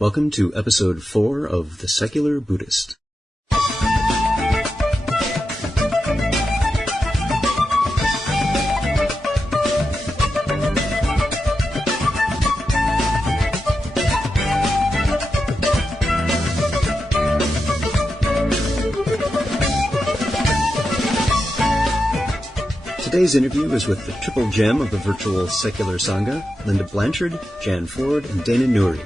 Welcome to episode 4 of The Secular Buddhist. Today's interview is with the triple gem of the virtual secular Sangha, Linda Blanchard, Jan Ford, and Dana Nuri.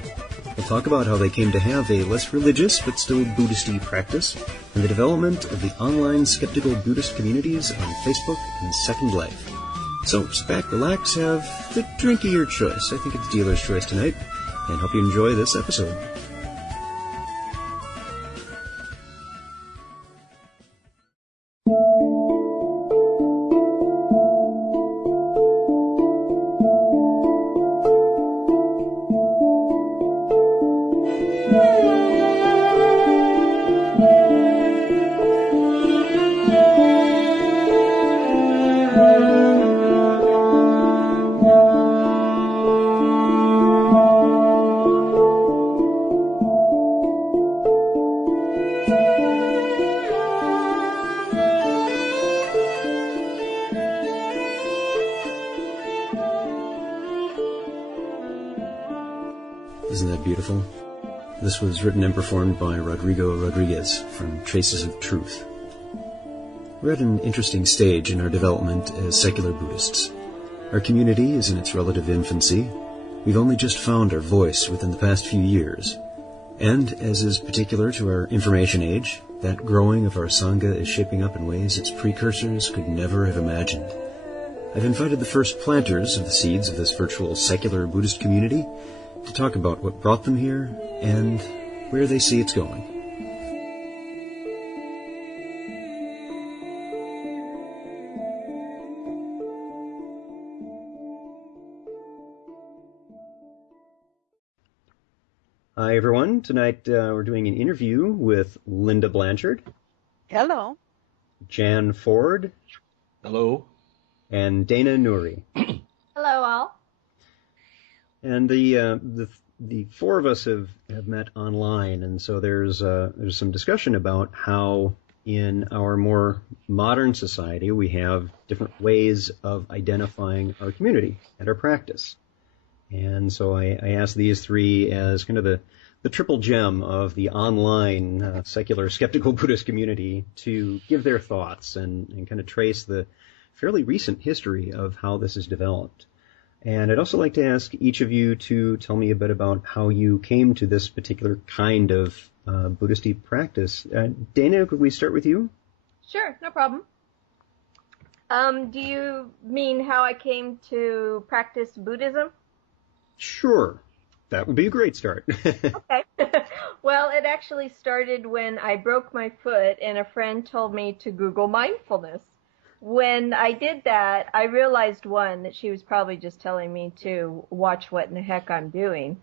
We'll talk about how they came to have a less religious but still Buddhist-y practice, and the development of the online skeptical Buddhist communities on Facebook and Second Life. So sit back, relax, have the drink of your choice. I think it's dealer's choice tonight, and hope you enjoy this episode. Isn't that beautiful? This was written and performed by Rodrigo Rodriguez from Traces of Truth. We're at an interesting stage in our development as secular Buddhists. Our community is in its relative infancy. We've only just found our voice within the past few years. And, as is particular to our information age, that growing of our Sangha is shaping up in ways its precursors could never have imagined. I've invited the first planters of the seeds of this virtual secular Buddhist community to talk about what brought them here and where they see it's going. Hi everyone, tonight we're doing an interview with Linda Blanchard. Hello. Jan Ford. Hello. And Dana Nuri. Hello, all. And the four of us have met online, and so there's some discussion about how in our more modern society we have different ways of identifying our community and our practice. And so I asked these three as kind of the triple gem of the online secular skeptical Buddhist community to give their thoughts and kind of trace the fairly recent history of how this has developed. And I'd also like to ask each of you to tell me a bit about how you came to this particular kind of Buddhist practice. Dana, could we start with you? Sure, no problem. Do you mean how I came to practice Buddhism? Sure. That would be a great start. Okay. Well, it actually started when I broke my foot and a friend told me to Google mindfulness. When I did that, I realized, one, that she was probably just telling me to watch what in the heck I'm doing.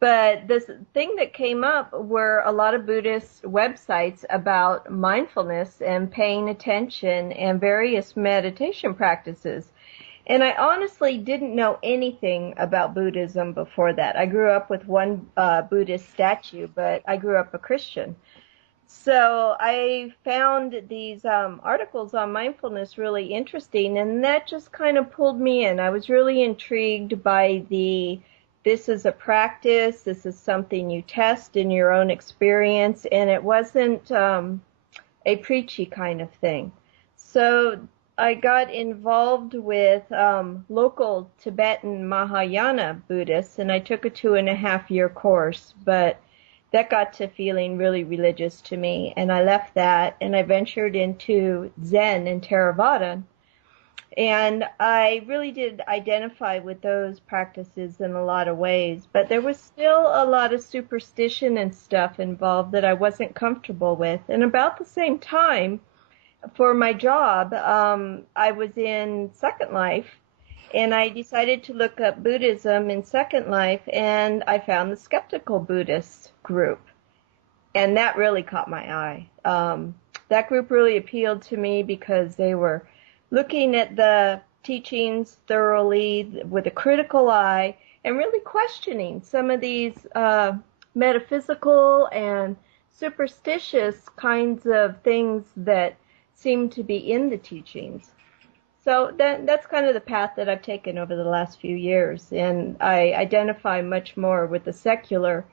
But this thing that came up were a lot of Buddhist websites about mindfulness and paying attention and various meditation practices. And I honestly didn't know anything about Buddhism before that. I grew up with one Buddhist statue, but I grew up a Christian. So I found these articles on mindfulness really interesting, and that just kind of pulled me in. I was really intrigued by this is a practice, this is something you test in your own experience, and it wasn't a preachy kind of thing. So I got involved with local Tibetan Mahayana Buddhists, and I took a 2.5-year course, but that got to feeling really religious to me, and I left that, and I ventured into Zen and Theravada, and I really did identify with those practices in a lot of ways, but there was still a lot of superstition and stuff involved that I wasn't comfortable with. And about the same time, for my job, I was in Second Life, and I decided to look up Buddhism in Second Life, and I found the Skeptical Buddhist group, and that really caught my eye. That group really appealed to me because they were looking at the teachings thoroughly with a critical eye and really questioning some of these metaphysical and superstitious kinds of things that seem to be in the teachings. So that's kind of the path that I've taken over the last few years, and I identify much more with the secular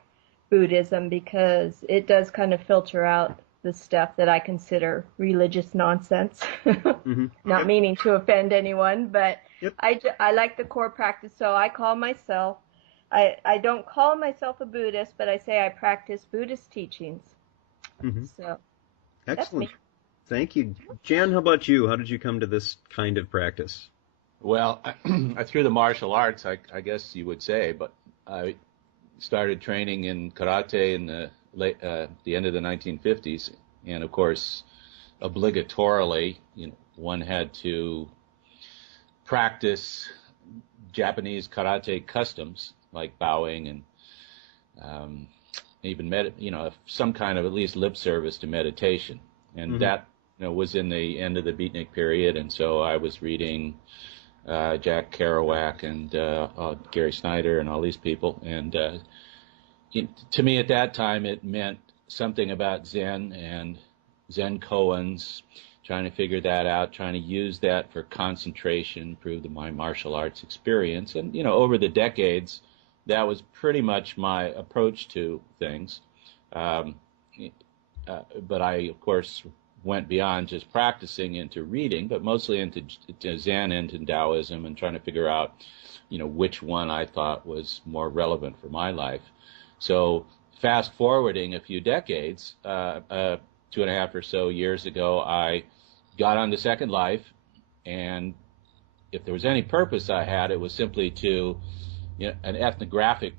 Buddhism because it does kind of filter out the stuff that I consider religious nonsense. Mm-hmm. Not meaning to offend anyone, but Yep. I like the core practice, so I call myself, I don't call myself a Buddhist, but I say I practice Buddhist teachings. Mm-hmm. So that's Excellent. me. Thank you. Jan, how about you? How did you come to this kind of practice? Well, through the martial arts, I guess you would say, but I started training in karate in the end of the 1950s, and of course, obligatorily, one had to practice Japanese karate customs like bowing and even some kind of at least lip service to meditation, and that was in the end of the beatnik period, and so I was reading Jack Kerouac and Gary Snyder and all these people, and to me at that time it meant something about Zen and Zen koans, trying to figure that out, trying to use that for concentration, improve my martial arts experience, and over the decades that was pretty much my approach to things, but I of course went beyond just practicing into reading, but mostly into Zen and into Taoism, and trying to figure out, which one I thought was more relevant for my life. So fast forwarding a few decades, 2.5 or so years ago, I got on to Second Life, and if there was any purpose I had, it was simply to, an ethnographic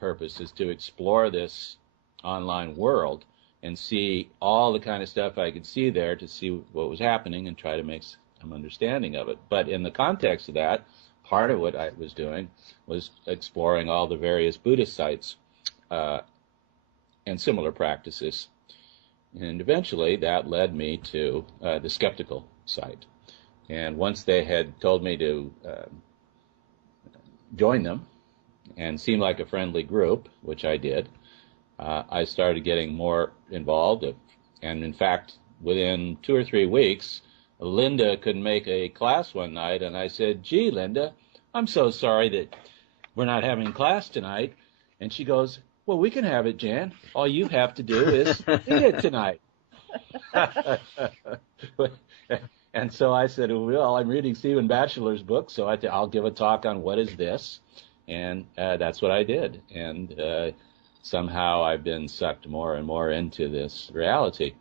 purpose, is to explore this online world and see all the kind of stuff I could see there, to see what was happening and try to make some understanding of it. But in the context of that, part of what I was doing was exploring all the various Buddhist sites and similar practices. And eventually that led me to the skeptical site. And once they had told me to join them and seem like a friendly group, which I did, I started getting more involved. And in fact, within 2 or 3 weeks, Linda couldn't make a class one night, and I said, "Gee, Linda, I'm so sorry that we're not having class tonight." And she goes, "Well, we can have it, Jan. All you have to do is read it tonight." And so I said, "Well, I'm reading Stephen Batchelor's book, so I'll give a talk on what is this." And that's what I did. And somehow I've been sucked more and more into this reality.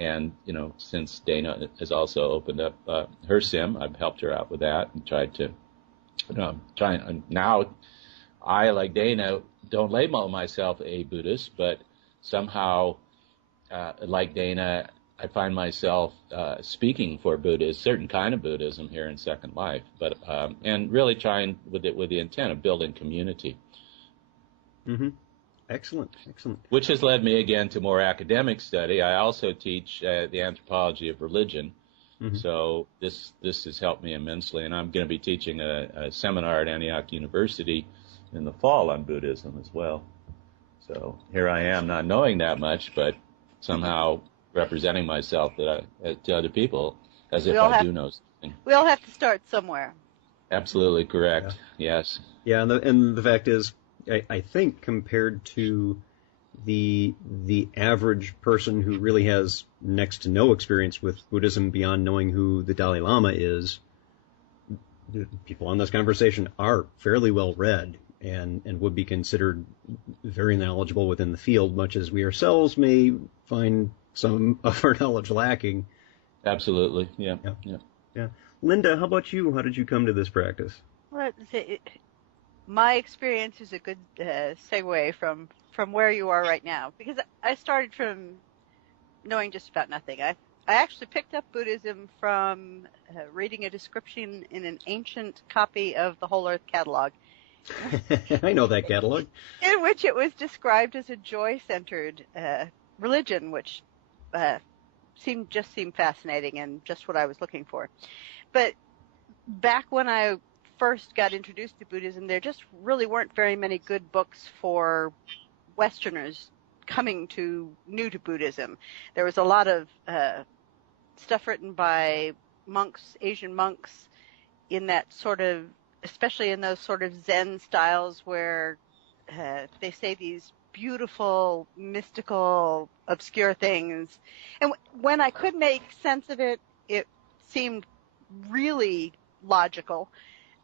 And, since Dana has also opened up her sim, I've helped her out with that and tried to, now I, like Dana, don't label myself a Buddhist, but somehow, like Dana, I find myself speaking for Buddhism, certain kind of Buddhism here in Second Life, but and really trying with the intent of building community. Mm-hmm. Excellent. Which has led me again to more academic study. I also teach the anthropology of religion, so this has helped me immensely, and I'm going to be teaching a seminar at Antioch University in the fall on Buddhism as well. So here I am, not knowing that much, but somehow representing myself to other people as if I do know something. We all have to start somewhere. Absolutely correct. Yeah. Yes. Yeah, and the fact is, I think compared to the average person who really has next to no experience with Buddhism beyond knowing who the Dalai Lama is, the people on this conversation are fairly well read and would be considered very knowledgeable within the field, much as we ourselves may find some of our knowledge lacking. Absolutely. Yeah. Linda, how about you? How did you come to this practice? Well, my experience is a good segue from where you are right now, because I started from knowing just about nothing. I actually picked up Buddhism from reading a description in an ancient copy of the Whole Earth Catalog. I know that catalog. In which it was described as a joy-centered religion, which seemed fascinating and just what I was looking for. But back when I first got introduced to Buddhism, there just really weren't very many good books for Westerners coming new to Buddhism. There was a lot of stuff written by monks, Asian monks, in that sort of, especially in those sort of Zen styles where they say these beautiful, mystical, obscure things. And when I could make sense of it, it seemed really logical,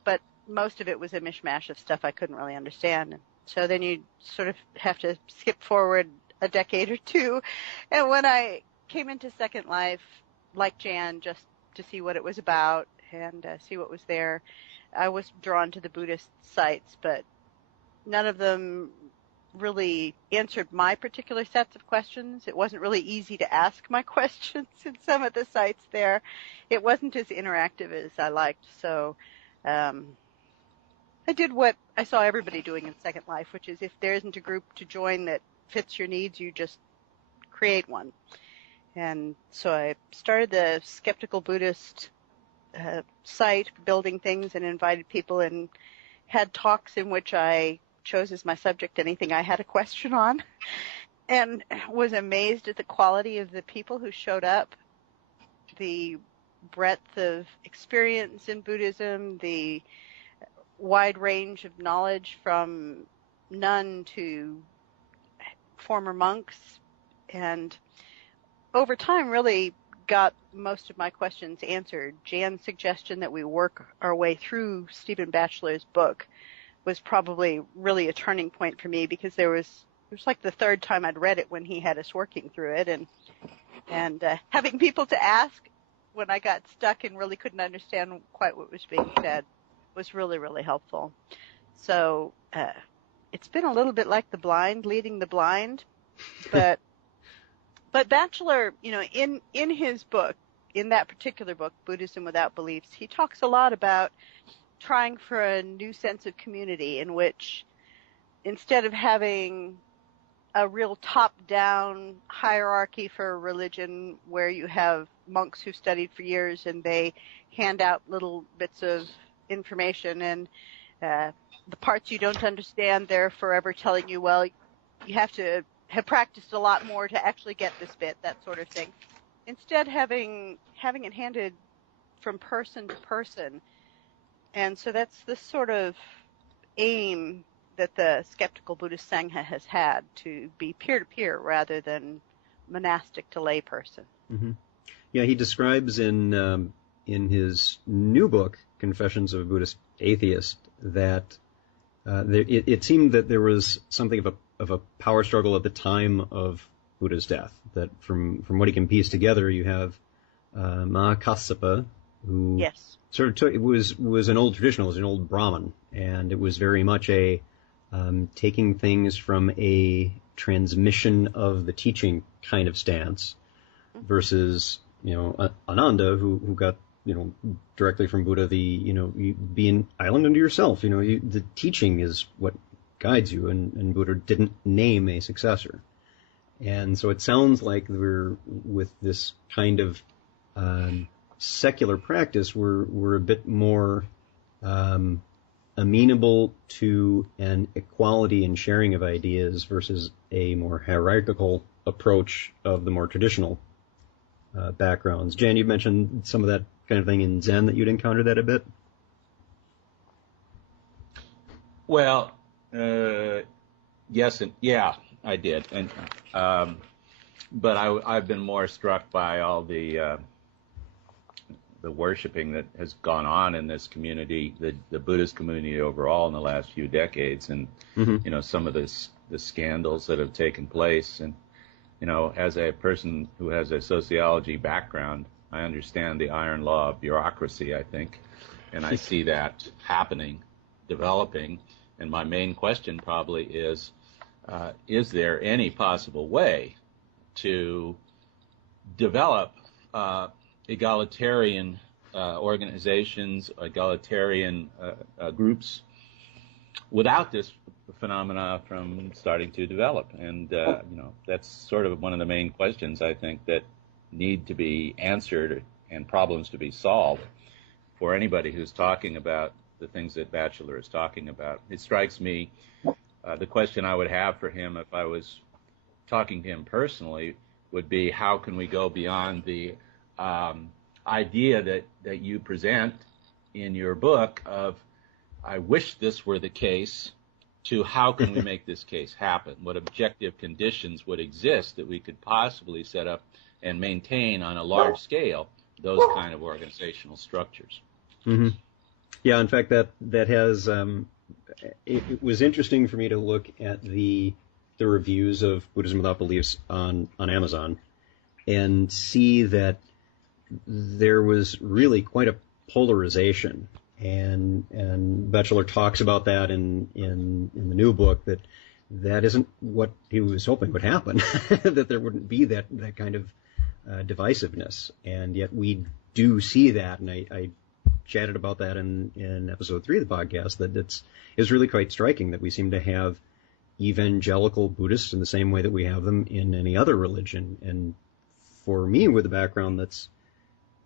but most of it was a mishmash of stuff I couldn't really understand. So then you sort of have to skip forward a decade or two. And when I came into Second Life, like Jan, just to see what it was about and see what was there, I was drawn to the Buddhist sites, but none of them really answered my particular sets of questions. It wasn't really easy to ask my questions in some of the sites there. It wasn't as interactive as I liked. So I did what I saw everybody doing in Second Life, which is if there isn't a group to join that fits your needs, you just create one. And so I started the Skeptical Buddhist site, building things, and invited people and had talks in which I chose as my subject anything I had a question on, and was amazed at the quality of the people who showed up, the breadth of experience in Buddhism, the wide range of knowledge from none to former monks, and over time really got most of my questions answered. Jan's suggestion that we work our way through Stephen Batchelor's book was probably really a turning point for me, because it was like the third time I'd read it when he had us working through it, and having people to ask when I got stuck and really couldn't understand quite what was being said was really, really helpful. So it's been a little bit like the blind leading the blind, but Batchelor, in his book, in that particular book, Buddhism Without Beliefs, he talks a lot about trying for a new sense of community in which, instead of having a real top-down hierarchy for religion where you have monks who studied for years and they hand out little bits of information, and the parts you don't understand, they're forever telling you, well, you have to have practiced a lot more to actually get this bit, that sort of thing. Instead, having it handed from person to person. And so that's the sort of aim that the Skeptical Buddhist Sangha has had, to be peer-to-peer rather than monastic to layperson. Mm-hmm. Yeah, he describes in his new book, Confessions of a Buddhist Atheist, that it seemed that there was something of a power struggle at the time of Buddha's death. That from what he can piece together, you have Mahakassapa, who yes. sort of it was an old traditional, it was an old Brahmin, and it was very much a taking things from a transmission of the teaching kind of stance, versus Ananda, who got directly from Buddha, you be an island unto yourself. The teaching is what guides you, and Buddha didn't name a successor. And so it sounds like with this kind of secular practice, we're a bit more amenable to an equality and sharing of ideas versus a more hierarchical approach of the more traditional backgrounds. Jan, you mentioned some of that kind of thing in Zen, that you'd encountered that a bit. Well, yes, and yeah, I did, and but I've been more struck by all the worshiping that has gone on in this community, the Buddhist community overall, in the last few decades, and some of the scandals that have taken place. And as a person who has a sociology background, I understand the iron law of bureaucracy, I think, and I see that happening, developing. And my main question probably is there any possible way to develop egalitarian organizations, egalitarian groups, without this phenomena from starting to develop? And that's sort of one of the main questions, I think, that need to be answered and problems to be solved for anybody who's talking about the things that Batchelor is talking about. It strikes me The question I would have for him if I was talking to him personally would be, how can we go beyond the idea that you present in your book of, I wish this were the case, to how can we make this case happen? What objective conditions would exist that we could possibly set up and maintain on a large scale those kind of organizational structures? Mm-hmm. Yeah, in fact, that has it was interesting for me to look at the reviews of Buddhism Without Beliefs on Amazon and see that there was really quite a polarization. And Batchelor talks about that in the new book, that isn't what he was hoping would happen, that there wouldn't be that kind of divisiveness. And yet we do see that, and I chatted about that in episode 3 of the podcast, that it's really quite striking that we seem to have evangelical Buddhists in the same way that we have them in any other religion. And for me, with a background that's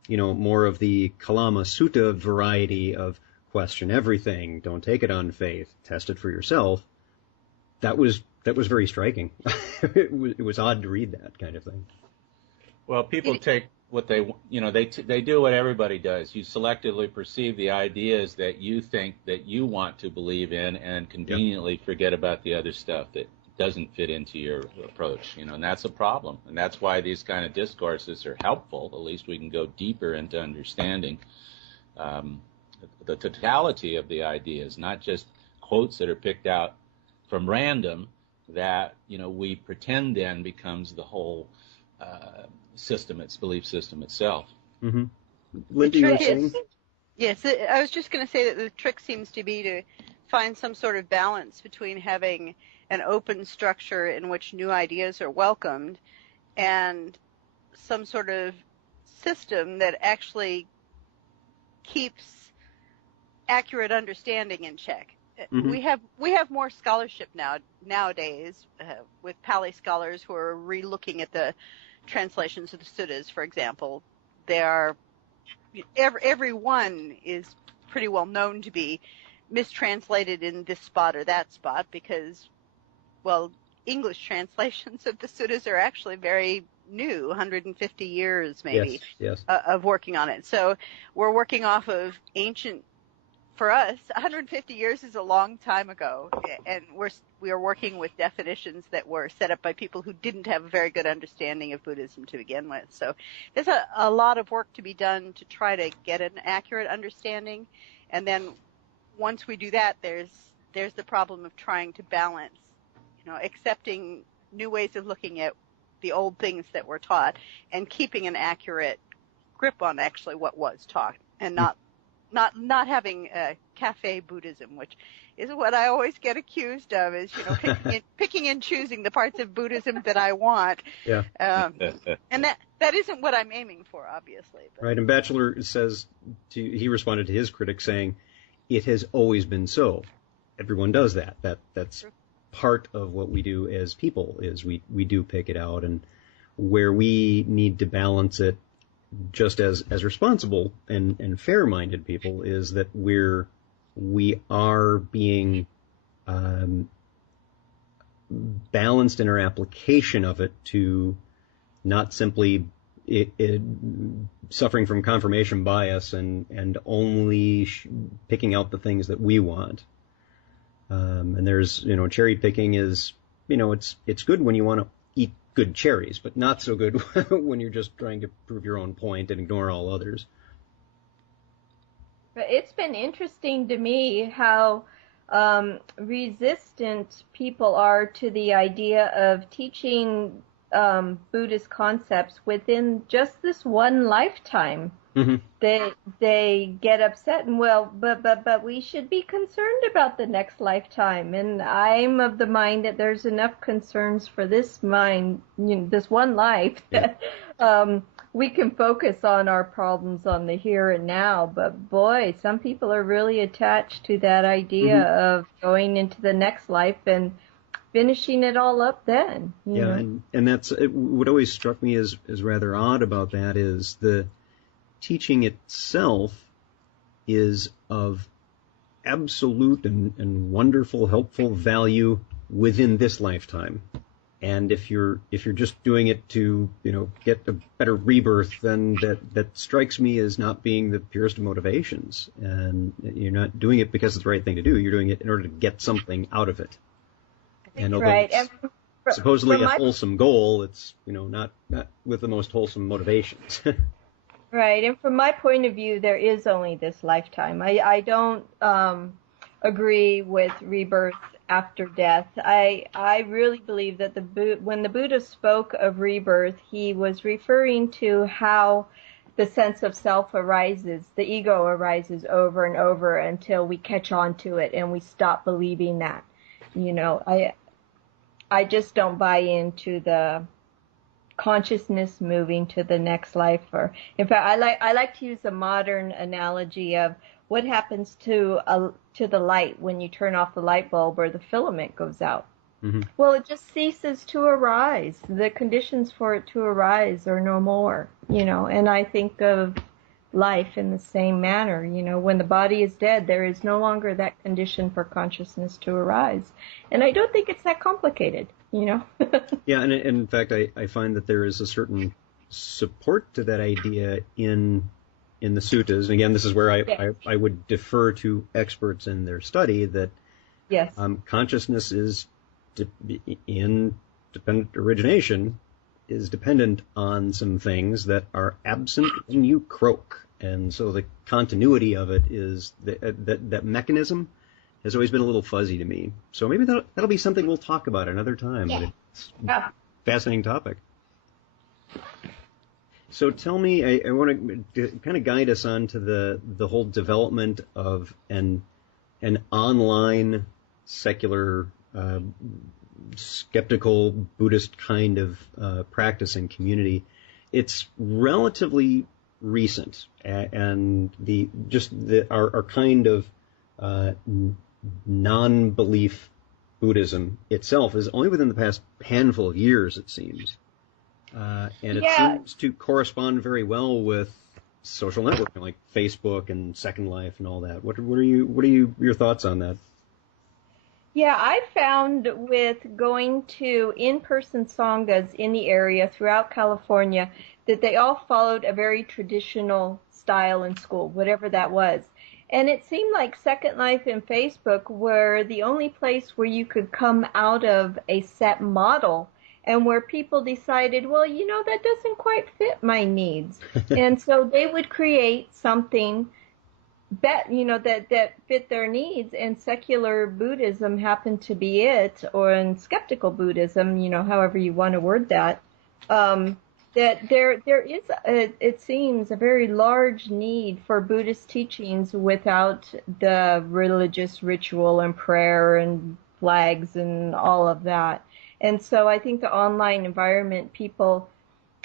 more of the Kalama Sutta variety of question everything, don't take it on faith, test it for yourself, that was very striking. It was odd to read that kind of thing. Well, people take what they do what everybody does. You selectively perceive the ideas that you think that you want to believe in, and conveniently forget about the other stuff that doesn't fit into your approach, and that's a problem. And that's why these kind of discourses are helpful. At least we can go deeper into understanding the totality of the ideas, not just quotes that are picked out from random that, we pretend then becomes the whole system, its belief system itself. Mm-hmm. Linda, you were saying? Yes, I was just going to say that the trick seems to be to find some sort of balance between having an open structure in which new ideas are welcomed and some sort of system that actually keeps accurate understanding in check. Mm-hmm. We have more scholarship nowadays with Pali scholars who are re-looking at the translations of the suttas, for example. Every one is pretty well known to be mistranslated in this spot or that spot because, well, English translations of the suttas are actually very new, 150 years maybe yes. Of working on it. So we're working off of ancient. For us, 150 years is a long time ago, and we are working with definitions that were set up by people who didn't have a very good understanding of Buddhism to begin with. So there's a lot of work to be done to try to get an accurate understanding, and then once we do that, there's the problem of trying to balance, accepting new ways of looking at the old things that were taught and keeping an accurate grip on actually what was taught, and not having cafe Buddhism, which is what I always get accused of, is picking and choosing the parts of Buddhism that I want. Yeah. And that isn't what I'm aiming for, obviously. But. Right. And Batchelor says he responded to his critic saying, "It has always been so." Everyone does that. That's part of what we do as people, is we do pick it out, and where we need to balance it just as responsible and fair-minded people is that we are being balanced in our application of it to not simply suffering from confirmation bias and only picking out the things that we want. And there's, cherry picking is, it's good when you want to eat good cherries, but not so good when you're just trying to prove your own point and ignore all others. But it's been interesting to me how resistant people are to the idea of teaching Buddhist concepts within just this one lifetime. Mm-hmm. They get upset and, well, but we should be concerned about the next lifetime. And I'm of the mind that there's enough concerns for this this one life that we can focus on our problems on the here and now. But boy, some people are really attached to that idea of going into the next life and finishing it all up then. And that's what always struck me as rather odd about that is the teaching itself is of absolute and wonderful, helpful value within this lifetime. And if you're just doing it to, get a better rebirth, then that strikes me as not being the purest of motivations. And you're not doing it because it's the right thing to do. You're doing it in order to get something out of it. And although it's supposedly a wholesome goal, it's, not with the most wholesome motivations. Right. And from my point of view, there is only this lifetime. I don't agree with rebirth after death. I really believe that when the Buddha spoke of rebirth, he was referring to how the sense of self arises, the ego arises over and over until we catch on to it and we stop believing that. I just don't buy into the consciousness moving to the next life. Or, in fact, I like to use a modern analogy of what happens to the light when you turn off the light bulb or the filament goes out. Mm-hmm. Well, it just ceases to arise. The conditions for it to arise are no more, and I think of life in the same manner. When the body is dead, there is no longer that condition for consciousness to arise. And I don't think it's that complicated, Yeah, and in fact, I find that there is a certain support to that idea in the suttas. And again, this is where I would defer to experts in their study that yes. Consciousness is in dependent origination is dependent on some things that are absent when you croak. And so the continuity of it is that mechanism has always been a little fuzzy to me. So maybe that'll be something we'll talk about another time. Yeah. It's a fascinating topic. So tell me, I want to kind of guide us on to the whole development of an online secular skeptical Buddhist kind of practice and community. It's relatively recent, and our kind of non-belief Buddhism itself is only within the past handful of years, it seems, and it seems to correspond very well with social networking like Facebook and Second Life and all that. What are your thoughts on that? Yeah, I found with going to in-person sanghas in the area throughout California that they all followed a very traditional style in school, whatever that was. And it seemed like Second Life and Facebook were the only place where you could come out of a set model and where people decided, well, that doesn't quite fit my needs. And so they would create something that fit their needs, and secular Buddhism happened to be it, or in skeptical Buddhism, however you want to word that, that there is, it seems, a very large need for Buddhist teachings without the religious ritual and prayer and flags and all of that. And so I think the online environment, people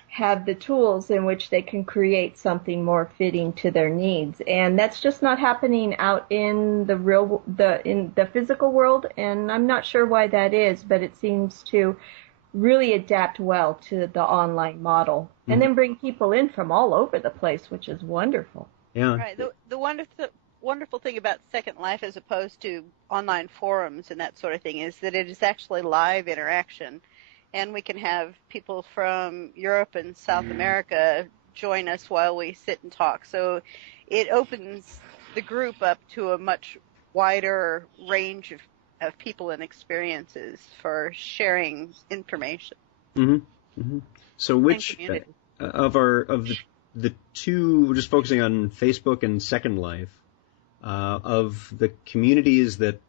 have the tools in which they can create something more fitting to their needs, and that's just not happening out in the physical world. And I'm not sure why that is, but it seems to really adapt well to the online model, and then bring people in from all over the place, which is wonderful. Yeah. Right. The wonderful thing about Second Life as opposed to online forums and that sort of thing is that it is actually live interaction. And we can have people from Europe and South America join us while we sit and talk. So it opens the group up to a much wider range of people and experiences for sharing information. Mm-hmm. Mm-hmm. So which of the two, we're just focusing on Facebook and Second Life, of the communities that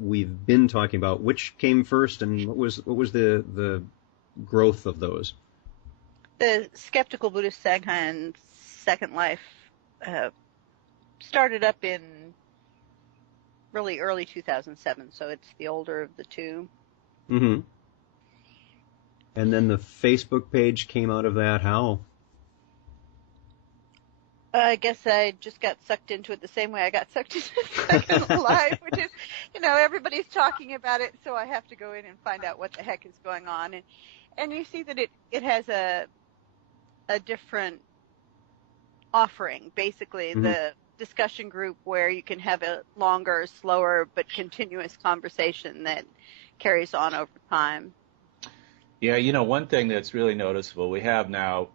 we've been talking about, which came first, and what was the growth of those? The skeptical Buddhist Sangha and Second Life started up in really early 2007, so it's the older of the two. Mm-hmm. And then the Facebook page came out of that. How? I guess I just got sucked into it the same way I got sucked into Second Life, which is, everybody's talking about it, so I have to go in and find out what the heck is going on. And you see that it has a different offering. Basically, the discussion group where you can have a longer, slower, but continuous conversation that carries on over time. Yeah, one thing that's really noticeable, we have now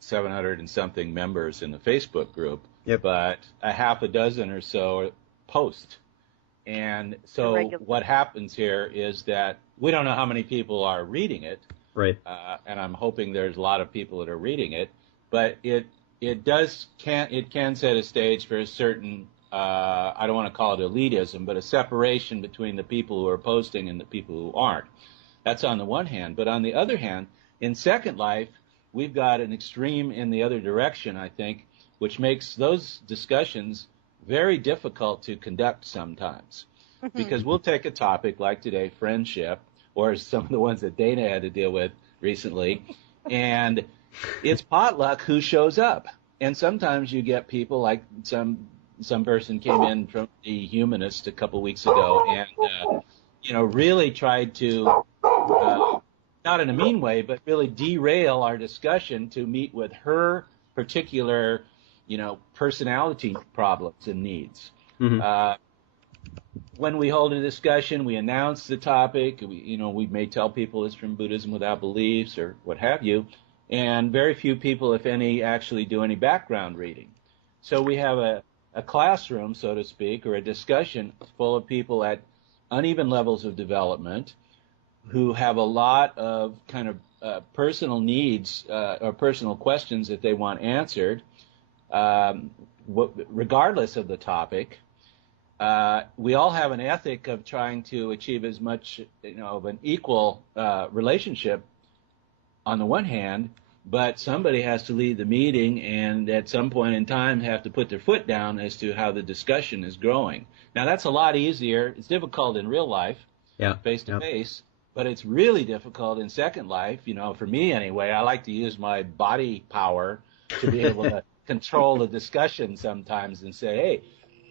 700 and something members in the Facebook group, Yep. but a half a dozen or so post. And so what happens here is that we don't know how many people are reading it. Right. And I'm hoping there's a lot of people that are reading it, but it can set a stage for a certain, I don't want to call it elitism, but a separation between the people who are posting and the people who aren't. That's on the one hand. But on the other hand, in Second Life, we've got an extreme in the other direction, I think, which makes those discussions very difficult to conduct sometimes. Because we'll take a topic like today, friendship, or some of the ones that Dana had to deal with recently, and it's potluck who shows up. And sometimes you get people like some person came in from the Humanist a couple weeks ago and, really tried to, not in a mean way, but really derail our discussion to meet with her particular, personality problems and needs. When we hold a discussion, we announce the topic. We may tell people it's from Buddhism Without Beliefs or what have you, and very few people, if any, actually do any background reading. So we have a classroom, so to speak, or a discussion full of people at uneven levels of development who have a lot of kind of personal needs or personal questions that they want answered, regardless of the topic. We all have an ethic of trying to achieve as much, of an equal relationship on the one hand, but somebody has to lead the meeting and at some point in time have to put their foot down as to how the discussion is growing. Now, that's a lot easier. It's difficult in real life, face to face, but it's really difficult in Second Life. For me anyway, I like to use my body power to be able to control the discussion sometimes and say, hey,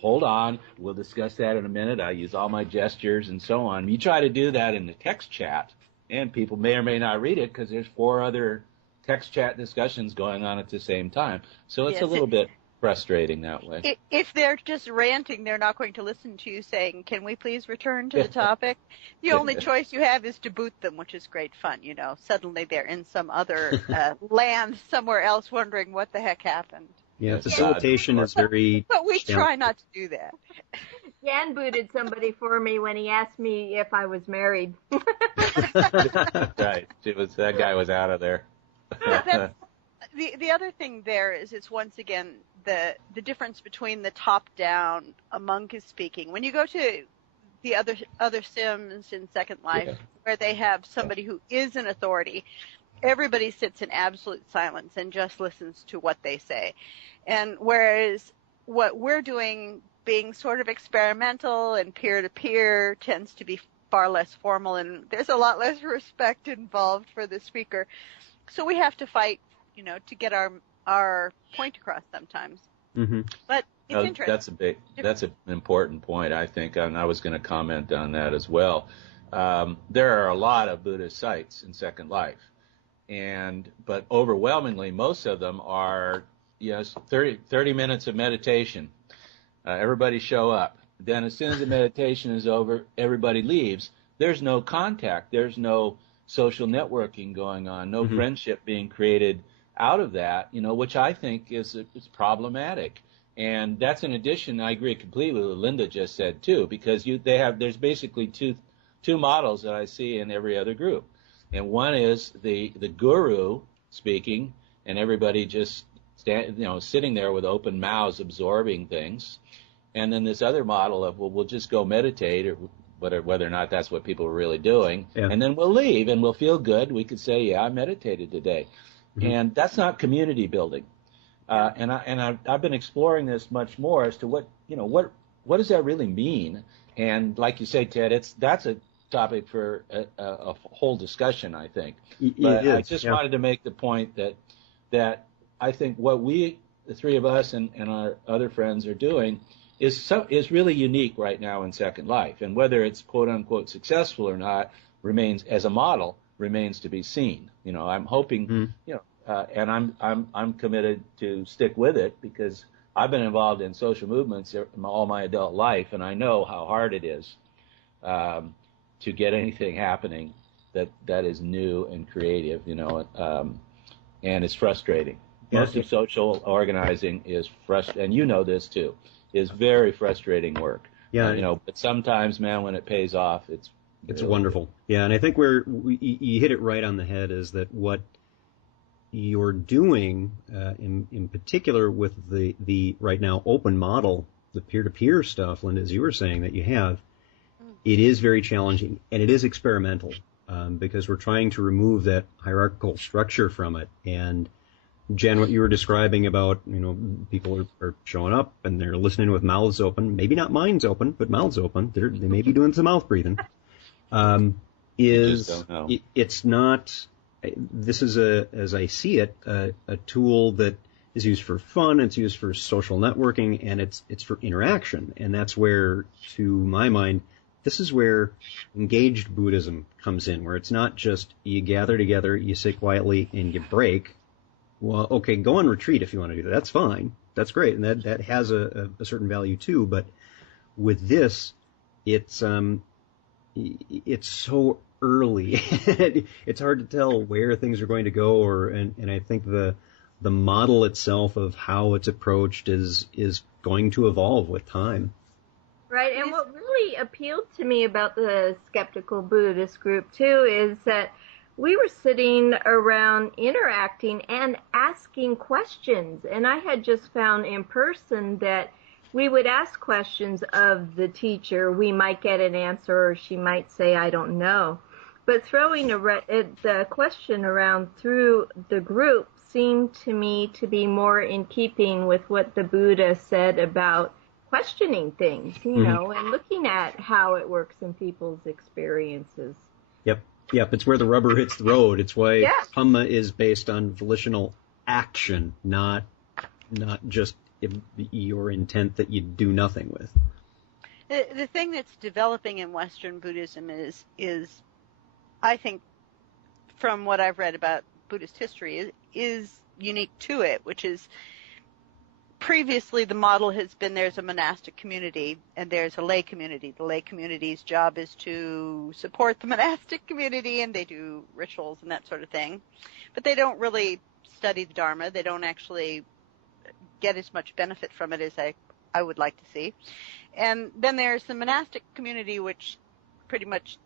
hold on, we'll discuss that in a minute. I use all my gestures and so on. You try to do that in the text chat, and people may or may not read it because there's 4 other text chat discussions going on at the same time. So it's a little bit frustrating that way. If they're just ranting, they're not going to listen to you saying, can we please return to the topic? The only choice you have is to boot them, which is great fun. Suddenly they're in some other land somewhere else wondering what the heck happened. Yeah, facilitation is very... But we try not to do that. Jan booted somebody for me when he asked me if I was married. Right. That guy was out of there. The other thing there is it's once again the difference between the top-down, a monk is speaking. When you go to the other Sims in Second Life, where they have somebody who is an authority, everybody sits in absolute silence and just listens to what they say. And whereas what we're doing, being sort of experimental and peer-to-peer, tends to be far less formal, and there's a lot less respect involved for the speaker. So we have to fight, to get our point across sometimes. But it's interesting. That's an important point, I think, and I was going to comment on that as well. There are a lot of Buddhist sites in Second Life, but overwhelmingly, most of them are 30 minutes of meditation. Everybody show up. Then as soon as the meditation is over, everybody leaves. There's no contact. There's no social networking going on, no friendship being created out of that, which I think is problematic. And that's in addition, I agree completely with what Linda just said too, because there's basically two models that I see in every other group. And one is the guru speaking and everybody just sitting there with open mouths absorbing things. And then this other model of, we'll just go meditate, or whether or not that's what people are really doing, and then we'll leave and we'll feel good. We could say, yeah, I meditated today. And that's not community building. And I've been exploring this much more as to what does that really mean? And like you say, Ted, that's a topic for a whole discussion, I think. But I just wanted to make the point that I think what we, the three of us and our other friends are doing is really unique right now in Second Life. And whether it's quote unquote successful or not remains as a model remains to be seen. I'm hoping, and I'm committed to stick with it because I've been involved in social movements all my adult life, and I know how hard it is to get anything happening that is new and creative, and it's frustrating. Most of social organizing is frustrating, and you know this too, is very frustrating work. Yeah. But sometimes, man, when it pays off, it's really wonderful. good. Yeah, and I think you hit it right on the head is that what you're doing, in particular with the right now open model, the peer-to-peer stuff, Linda, as you were saying that you have, it is very challenging and it is experimental because we're trying to remove that hierarchical structure from it. And Jen, what you were describing about, people are showing up and they're listening with mouths open, maybe not minds open, but mouths open. They may be doing some mouth breathing. It's not. This is as I see it, a tool that is used for fun. It's used for social networking, and it's for interaction. And that's where, to my mind, this is where engaged Buddhism comes in, where it's not just you gather together, you sit quietly, and you break. Well, okay, go on retreat if you want to do that. That's fine. That's great, and that has a certain value too. But with this, it's so early. It's hard to tell where things are going to go, and I think the model itself of how it's approached is going to evolve with time. Right, and what really appealed to me about the Skeptical Buddhist group too is that we were sitting around interacting and asking questions, and I had just found in person that we would ask questions of the teacher. We might get an answer, or she might say, I don't know. But throwing the question around through the group seemed to me to be more in keeping with what the Buddha said about questioning things, and looking at how it works in people's experiences. Yep, it's where the rubber hits the road. It's why Dhamma is based on volitional action, not just your intent that you do nothing with. The thing that's developing in Western Buddhism is I think, from what I've read about Buddhist history, is unique to it, which is previously the model has been there's a monastic community and there's a lay community. The lay community's job is to support the monastic community, and they do rituals and that sort of thing. But they don't really study the Dharma. They don't actually get as much benefit from it as I would like to see. And then there's the monastic community, which pretty much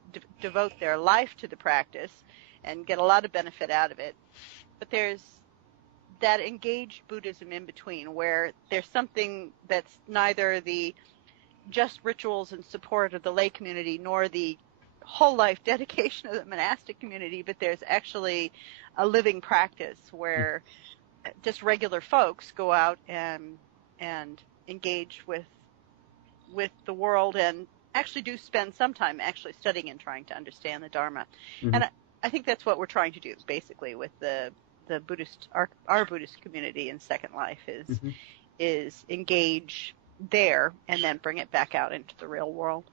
devote their life to the practice and get a lot of benefit out of it. But there's that engaged Buddhism in between, where there's something that's neither the just rituals and support of the lay community nor the whole life dedication of the monastic community, but there's actually a living practice where just regular folks go out and engage with the world and actually do spend some time actually studying and trying to understand the Dharma. Mm-hmm. And I think that's what we're trying to do basically with the Buddhist, our Buddhist community in Second Life is engage there and then bring it back out into the real world.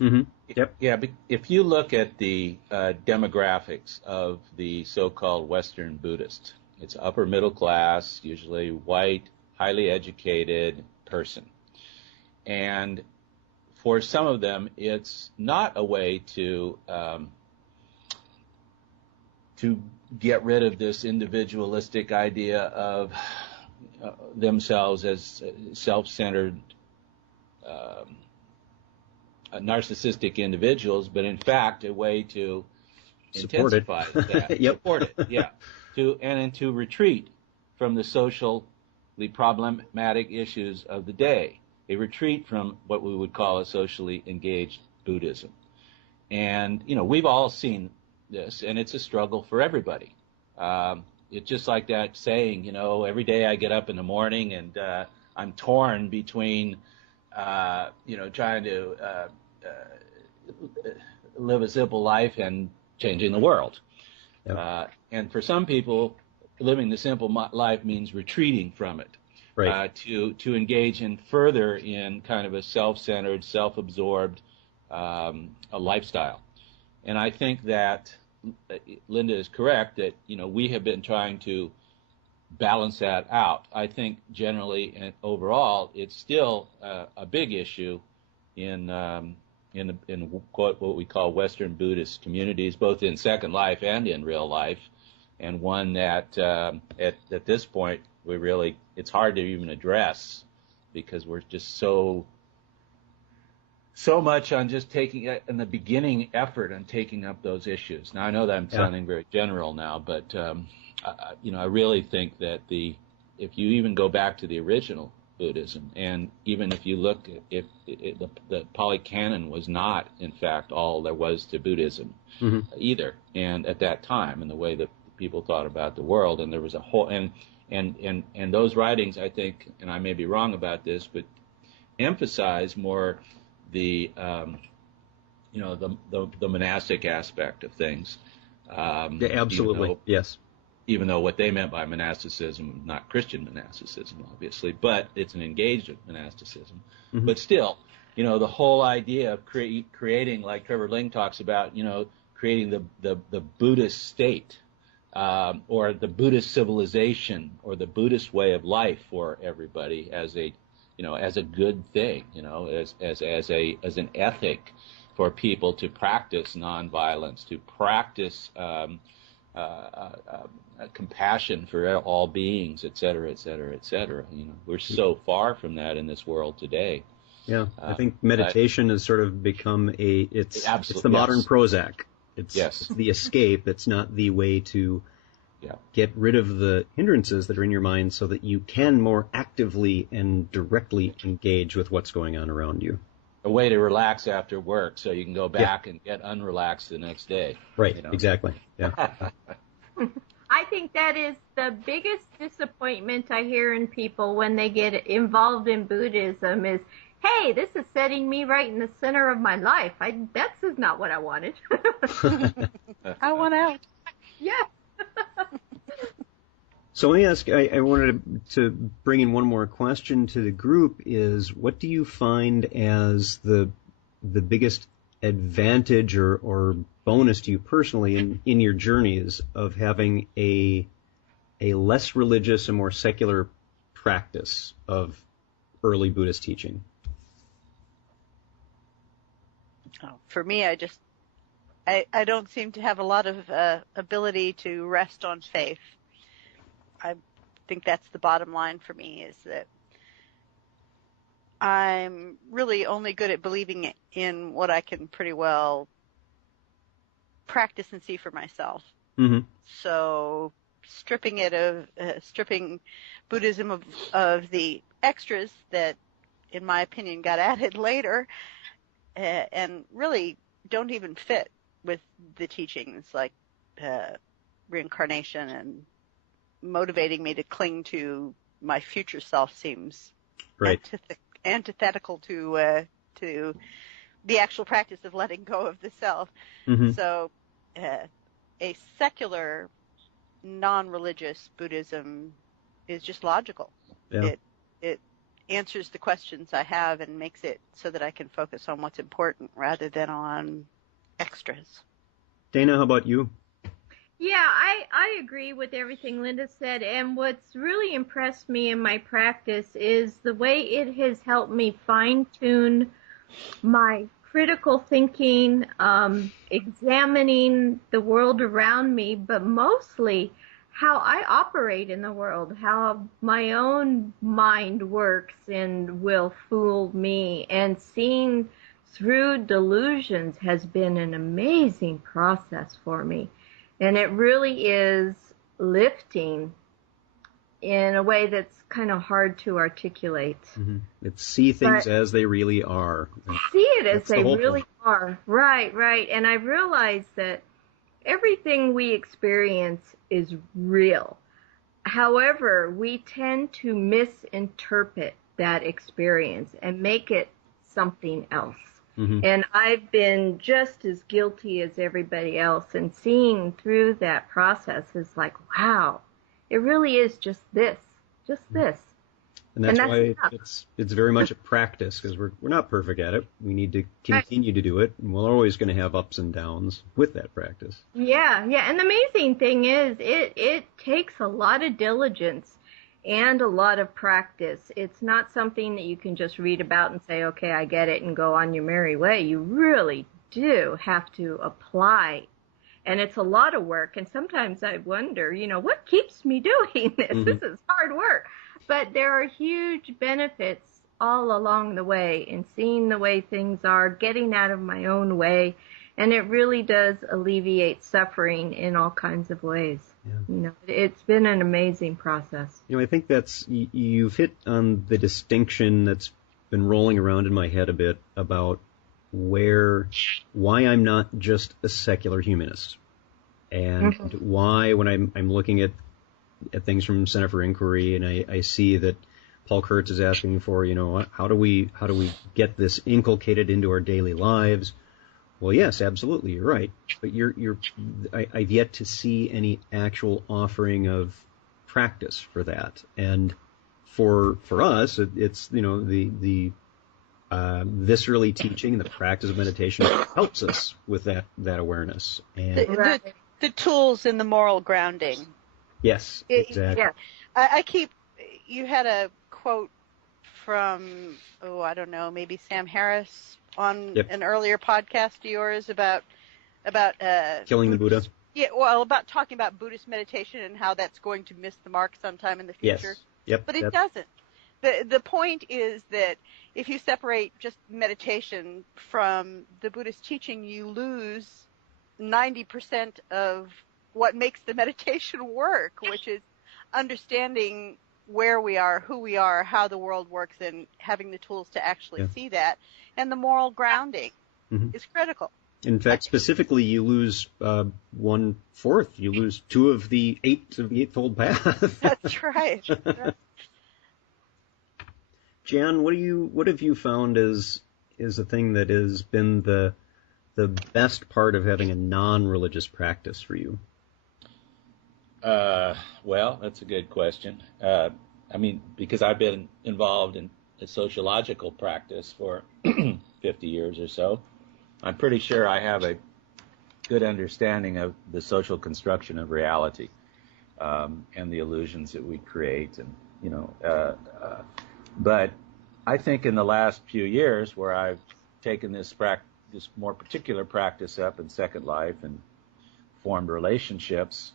Mm-hmm. Yep. Yeah, but if you look at the demographics of the so-called Western Buddhist, it's upper middle class, usually white, highly educated person. And for some of them, it's not a way to get rid of this individualistic idea of themselves as self-centered, narcissistic individuals, but in fact a way to intensify that, support it, yeah, to retreat from the socially problematic issues of the day, a retreat from what we would call a socially engaged Buddhism. And we've all seen this, and it's a struggle for everybody. It's just like that saying, every day I get up in the morning and I'm torn between, trying to live a simple life and changing the world. Yep. And for some people, living the simple life means retreating from it, right. To engage in further in kind of a self-centered, self-absorbed a lifestyle. And I think that Linda is correct that, we have been trying to balance that out. I think generally and overall, it's still a big issue in what we call Western Buddhist communities, both in Second Life and in real life, and one that at this point it's hard to even address because we're just so much on just taking in the beginning effort on taking up those issues. Now I know that I'm sounding very general now, but I really think that if you even go back to the original Buddhism, and even if you look at the Pali Canon was not, in fact, all there was to Buddhism either, and at that time, in the way that people thought about the world, and there was a whole and those writings, I think, and I may be wrong about this, but emphasize more the monastic aspect of things. Yeah, absolutely. Yes. Even though what they meant by monasticism, not Christian monasticism, obviously, but it's an engaged monasticism. Mm-hmm. But still, the whole idea of creating, like Trevor Ling talks about, creating the Buddhist state, or the Buddhist civilization, or the Buddhist way of life for everybody as a good thing, as an ethic for people to practice nonviolence, to practice compassion for all beings, et cetera, et cetera, et cetera. We're so far from that in this world today. Yeah, I think meditation has sort of become it's the modern Prozac. It's the escape. It's not the way to get rid of the hindrances that are in your mind so that you can more actively and directly engage with what's going on around you. A way to relax after work so you can go back and get unrelaxed the next day. Right, exactly. Yeah. I think that is the biggest disappointment I hear in people when they get involved in Buddhism is, hey, this is setting me right in the center of my life. That's not what I wanted. I want out. Yeah. So let me ask, I wanted to bring in one more question to the group is, what do you find as the biggest advantage or bonus to you personally in your journeys of having a less religious and more secular practice of early Buddhist teaching? For me, I don't seem to have a lot of ability to rest on faith. I think that's the bottom line for me, is that I'm really only good at believing in what I can pretty well practice and see for myself. Mm-hmm. So stripping Buddhism of the extras that, in my opinion, got added later, and really don't even fit with the teachings, like reincarnation and motivating me to cling to my future self seems antithetical to the actual practice of letting go of the self. Mm-hmm. So a secular, non-religious Buddhism is just logical. Yeah. It answers the questions I have and makes it so that I can focus on what's important rather than on extras. Dana, how about you? Yeah, I agree with everything Linda said, and what's really impressed me in my practice is the way it has helped me fine-tune my critical thinking, examining the world around me, but mostly how I operate in the world, how my own mind works and will fool me, and seeing through delusions has been an amazing process for me. And it really is lifting in a way that's kind of hard to articulate. Mm-hmm. It's see things as they really are. See it as they really are. Right. And I realize that everything we experience is real. However, we tend to misinterpret that experience and make it something else. Mm-hmm. And I've been just as guilty as everybody else, and seeing through that process is like, wow, it really is just this. And that's why it's very much a practice, because we're not perfect at it. We need to continue to do it, and we're always going to have ups and downs with that practice. Yeah. And the amazing thing is, it takes a lot of diligence and a lot of practice. It's not something that you can just read about and say, okay, I get it, and go on your merry way. You really do have to apply. And it's a lot of work. And sometimes I wonder, what keeps me doing this? Mm-hmm. This is hard work. But there are huge benefits all along the way in seeing the way things are, getting out of my own way. And it really does alleviate suffering in all kinds of ways. Yeah. It's been an amazing process. I think you've hit on the distinction that's been rolling around in my head a bit about why I'm not just a secular humanist. And mm-hmm. why, when I'm looking at things from Center for Inquiry, and I see that Paul Kurtz is asking for, how do we get this inculcated into our daily lives? Well, yes, absolutely, you're right. But I've yet to see any actual offering of practice for that. And for us, it's the viscerally teaching, the practice of meditation helps us with that awareness and the tools and the moral grounding. Yes, exactly. You had a quote from, I don't know, maybe Sam Harris on an earlier podcast of yours about killing the Buddha. Yeah, well, about talking about Buddhist meditation and how that's going to miss the mark sometime in the future. Yes. Yep. But it doesn't. The point is that if you separate just meditation from the Buddhist teaching, you lose 90% of what makes the meditation work, which is understanding where we are, who we are, how the world works, and having the tools to actually see that. And the moral grounding is critical. In fact, specifically, you lose 1/4. You lose 2 of the 8 of the Eightfold Path. That's right. Jan, what have you found is the thing that has been the best part of having a non-religious practice for you? Well, that's a good question. Because I've been involved in a sociological practice for 50 years or so, I'm pretty sure I have a good understanding of the social construction of reality, and the illusions that we create, and but I think in the last few years, where I've taken this more particular practice up in Second Life and formed relationships,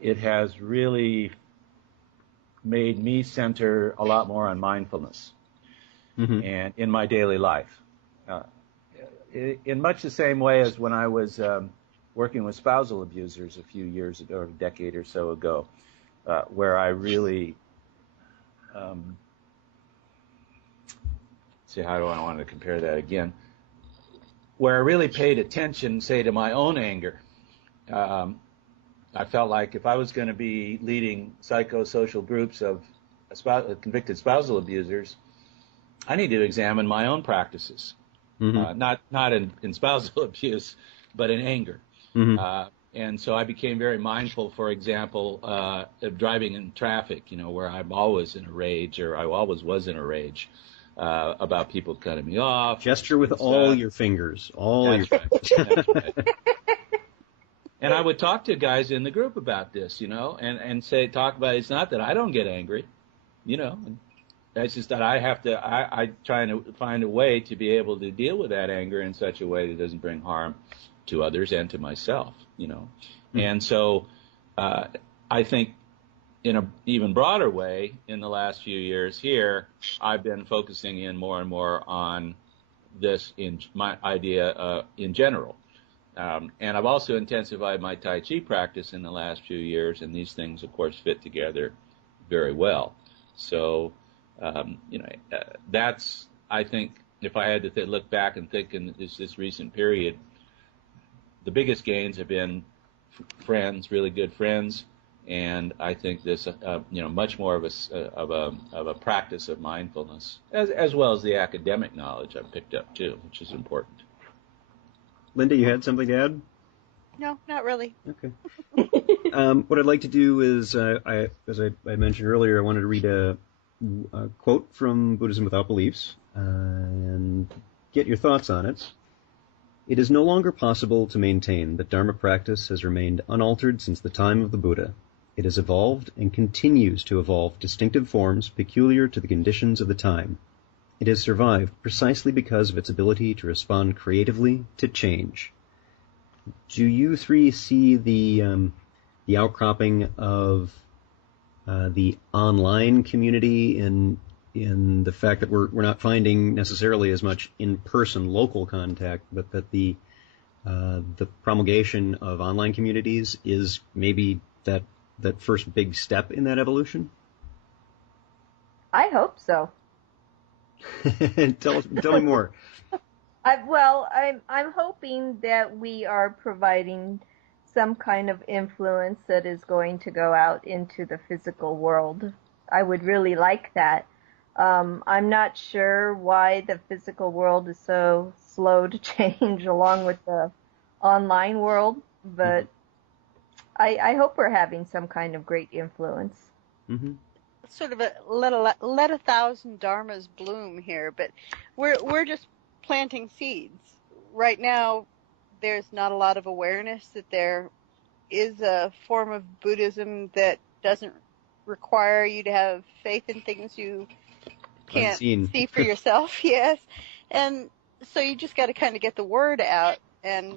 it has really made me center a lot more on mindfulness and in my daily life. In much the same way as when I was working with spousal abusers a few years ago, or a decade or so ago, where I really, how do I want to compare that again? Where I really paid attention, say, to my own anger. I felt like if I was going to be leading psychosocial groups of convicted spousal abusers, I need to examine my own practices, not in spousal abuse, but in anger. And so I became very mindful, for example, of driving in traffic, where I'm always in a rage, or I always was in a rage about people cutting me off. Gesture with all your fingers, That's right. And I would talk to guys in the group about this, and talk about it's not that I don't get angry, it's just that I try to find a way to be able to deal with that anger in such a way that doesn't bring harm to others and to myself, And so I think in an even broader way, in the last few years here, I've been focusing in more and more on this in my idea in general. And I've also intensified my Tai Chi practice in the last few years, and these things, of course, fit together very well. So, that's, I think, if I had to look back and think in this recent period, the biggest gains have been friends, really good friends, and I think this, much more of a practice of mindfulness, as well as the academic knowledge I've picked up too, which is important. Linda, you had something to add? No, not really. Okay. What I'd like to do is, as I mentioned earlier, I wanted to read a quote from Buddhism Without Beliefs and get your thoughts on it. It is no longer possible to maintain that Dharma practice has remained unaltered since the time of the Buddha. It has evolved and continues to evolve distinctive forms peculiar to the conditions of the time. It has survived precisely because of its ability to respond creatively to change. Do you three see the outcropping of the online community in the fact that we're not finding necessarily as much in-person local contact, but that the promulgation of online communities is maybe that first big step in that evolution? I hope so. Tell me more. I'm hoping that we are providing some kind of influence that is going to go out into the physical world. I would really like that. I'm not sure why the physical world is so slow to change along with the online world, but I hope we're having some kind of great influence. Mm-hmm. Sort of let 1,000 dharmas bloom here, but we're just planting seeds. Right now, there's not a lot of awareness that there is a form of Buddhism that doesn't require you to have faith in things you can't see for yourself. Yes. And so you just got to kind of get the word out and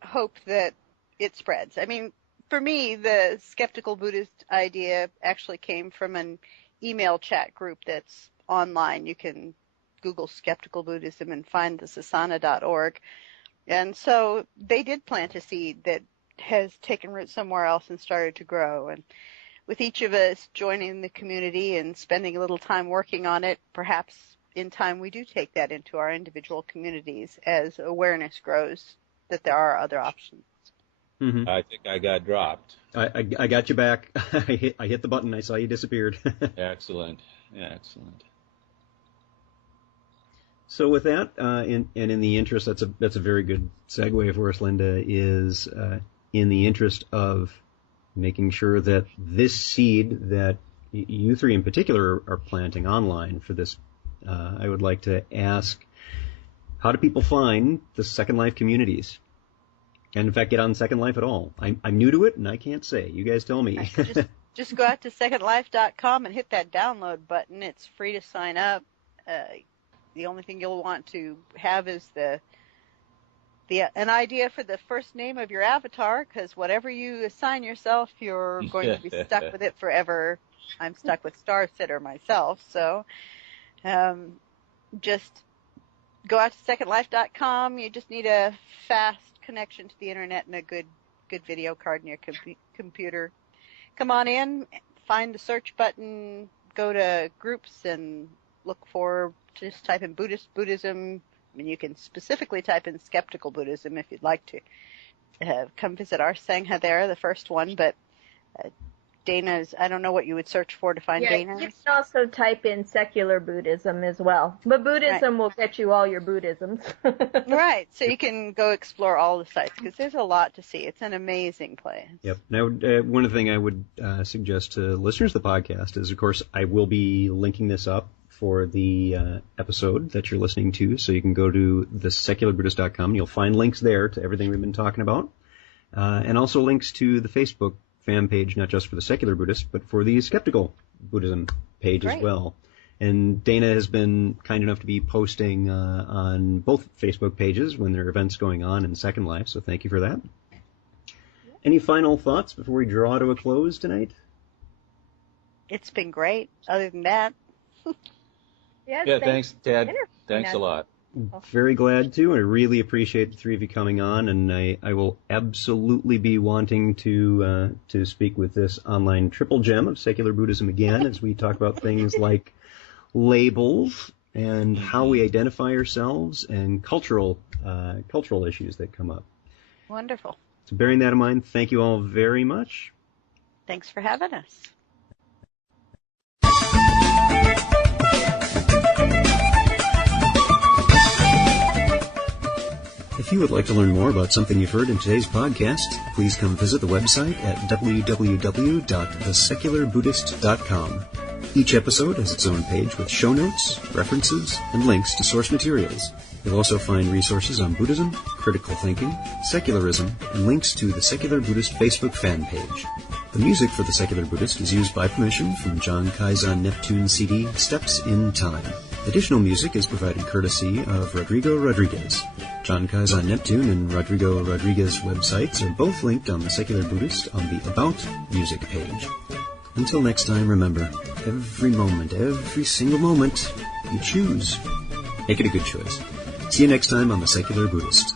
hope that it spreads. I mean, for me, the skeptical Buddhist idea actually came from an email chat group that's online. You can Google skeptical Buddhism and find the sasana.org. And so they did plant a seed that has taken root somewhere else and started to grow. And with each of us joining the community and spending a little time working on it, perhaps in time we do take that into our individual communities as awareness grows that there are other options. Mm-hmm. I think I got dropped. I got you back. I hit the button. I saw you disappeared. Excellent. So with that, and in the interest, that's a very good segue for us, Linda, is in the interest of making sure that this seed that you three in particular are planting online for this, I would like to ask, how do people find the Second Life communities? And in fact, get on Second Life at all? I'm new to it, and I can't say. You guys tell me. Just go out to secondlife.com and hit that download button. It's free to sign up. The only thing you'll want to have is an idea for the first name of your avatar, because whatever you assign yourself, you're going to be stuck with it forever. I'm stuck with Star Sitter myself, so just go out to secondlife.com. You just need a fast connection to the internet and a good video card in your computer. Come on in, find the search button, go to groups and look for, just type in Buddhism. I mean, you can specifically type in skeptical Buddhism if you'd like to. Come visit our Sangha there, the first one, but Dana's, I don't know what you would search for to find Dana's. You can also type in secular Buddhism as well. But Buddhism will get you all your Buddhisms. Right, so you can go explore all the sites, because there's a lot to see. It's an amazing place. Yep. Now, one thing I would suggest to listeners of the podcast is, of course, I will be linking this up for the episode that you're listening to, so you can go to thesecularbuddhist.com, and you'll find links there to everything we've been talking about, and also links to the Facebook fan page, not just for the secular Buddhist, but for the skeptical Buddhism page as well. And Dana has been kind enough to be posting on both Facebook pages when there are events going on in Second Life, so thank you for that. Any final thoughts before we draw to a close tonight? It's been great. Other than that. Yeah, thanks, Ted. Thanks a lot. Very glad to, and I really appreciate the three of you coming on, and I will absolutely be wanting to speak with this online triple gem of secular Buddhism again as we talk about things like labels and how we identify ourselves and cultural issues that come up. Wonderful. So bearing that in mind, thank you all very much. Thanks for having us. If you would like to learn more about something you've heard in today's podcast, please come visit the website at www.thesecularbuddhist.com. Each episode has its own page with show notes, references, and links to source materials. You'll also find resources on Buddhism, critical thinking, secularism, and links to the Secular Buddhist Facebook fan page. The music for the Secular Buddhist is used by permission from John Kaizen Neptune CD, Steps in Time. Additional music is provided courtesy of Rodrigo Rodriguez. John Kaizen Neptune and Rodrigo Rodriguez websites are both linked on the Secular Buddhist on the About Music page. Until next time, remember, every moment, every single moment, you choose. Make it a good choice. See you next time on the Secular Buddhist.